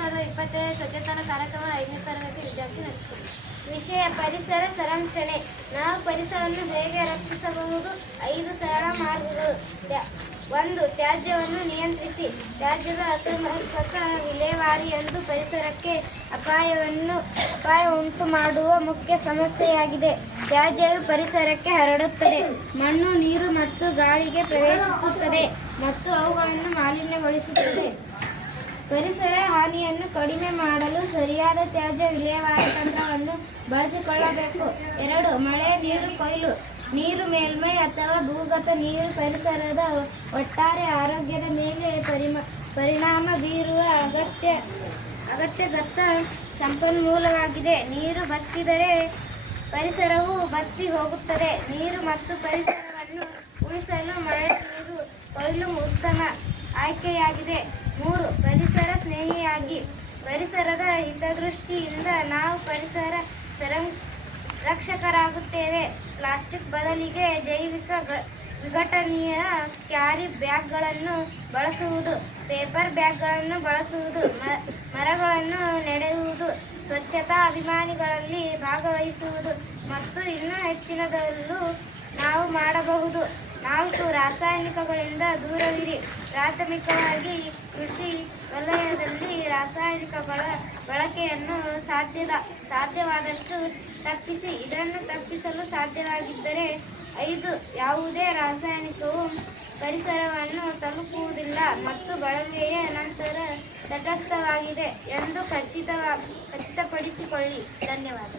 2025 ಸಚೇತನ ಕಾರ್ಯಕ್ರಮ 5ನೇ ತರಗತಿ ವಿದ್ಯಾರ್ಥಿ ನಡೆಸಿದರು. ವಿಷಯ ಪರಿಸರ ಸಂರಕ್ಷಣೆ. ನಾವು ಪರಿಸರವನ್ನು ಹೇಗೆ ರಕ್ಷಿಸಬಹುದು? 5 ಸರಳ ಮಾರ್ಗಗಳು. 1. ತ್ಯಾಜ್ಯವನ್ನು ನಿಯಂತ್ರಿಸಿ. ತ್ಯಾಜ್ಯದ ಅಸಮರ್ಪಕ ವಿಲೇವಾರಿಯೊಂದು ಪರಿಸರಕ್ಕೆ ಅಪಾಯ ಉಂಟು ಮಾಡುವ ಮುಖ್ಯ ಸಮಸ್ಯೆಯಾಗಿದೆ. ತ್ಯಾಜ್ಯವು ಪರಿಸರಕ್ಕೆ ಹರಡುತ್ತದೆ, ಮಣ್ಣು, ನೀರು ಮತ್ತು ಗಾಳಿಗೆ ಪ್ರವೇಶಿಸುತ್ತದೆ ಮತ್ತು ಅವುಗಳನ್ನು ಮಾಲಿನ್ಯಗೊಳಿಸುತ್ತದೆ. ಪರಿಸರ ಹಾನಿಯನ್ನು ಕಡಿಮೆ ಮಾಡಲು ಸರಿಯಾದ ತ್ಯಾಜ್ಯ ವಿಲೇವಾರಿ ತಂತ್ರವನ್ನು ಬಳಸಿಕೊಳ್ಳಬೇಕು. 2. ಮಳೆ ನೀರು ಕೊಯ್ಲು. ನೀರು, ಮೇಲ್ಮೈ ಅಥವಾ ಭೂಗತ ನೀರು ಪರಿಸರದ ಒಟ್ಟಾರೆ ಆರೋಗ್ಯದ ಮೇಲೆ ಪರಿಣಾಮ ಬೀರುವ ಅಗತ್ಯಗತ ಸಂಪನ್ಮೂಲವಾಗಿದೆ. ನೀರು ಬತ್ತಿದರೆ ಪರಿಸರವು ಬತ್ತಿ ಹೋಗುತ್ತದೆ. ನೀರು ಮತ್ತು ಪರಿಸರವನ್ನು ಉಳಿಸಲು ಮಳೆ ನೀರು ಕೊಯ್ಲು ಉತ್ತಮ ಆಯ್ಕೆಯಾಗಿದೆ. 3. ಪರಿಸರ ಸ್ನೇಹಿಯಾಗಿ. ಪರಿಸರದ ಹಿತದೃಷ್ಟಿಯಿಂದ ನಾವು ಪರಿಸರ ರಕ್ಷಕರಾಗುತ್ತೇವೆ. ಪ್ಲಾಸ್ಟಿಕ್ ಬದಲಿಗೆ ಜೈವಿಕ ವಿಘಟನೀಯ ಕ್ಯಾರಿ ಬ್ಯಾಗ್ಗಳನ್ನು ಬಳಸುವುದು, ಪೇಪರ್ ಬ್ಯಾಗ್ಗಳನ್ನು ಬಳಸುವುದು, ಮರಗಳನ್ನು ನೆಡುವುದು, ಸ್ವಚ್ಛತಾ ಅಭಿಯಾನಗಳಲ್ಲಿ ಭಾಗವಹಿಸುವುದು ಮತ್ತು ಇನ್ನೂ ಹೆಚ್ಚಿನದನ್ನು ನಾವು ಮಾಡಬಹುದು. 4. ರಾಸಾಯನಿಕಗಳಿಂದ ದೂರವಿರಿ. ಪ್ರಾಥಮಿಕವಾಗಿ ಕೃಷಿ ವಲಯದಲ್ಲಿ ರಾಸಾಯನಿಕಗಳ ಬಳಕೆಯನ್ನು ಸಾಧ್ಯವಾದಷ್ಟು ತಪ್ಪಿಸಿ. ಇದನ್ನು ತಪ್ಪಿಸಲು ಸಾಧ್ಯವಾಗಿದ್ದರೆ 5. ಯಾವುದೇ ರಾಸಾಯನಿಕವು ಪರಿಸರವನ್ನು ತಲುಪುವುದಿಲ್ಲ ಮತ್ತು ಬಳಕೆಯ ನಂತರ ತಟಸ್ಥವಾಗಿದೆ ಎಂದು ಖಚಿತಪಡಿಸಿಕೊಳ್ಳಿ. ಧನ್ಯವಾದ.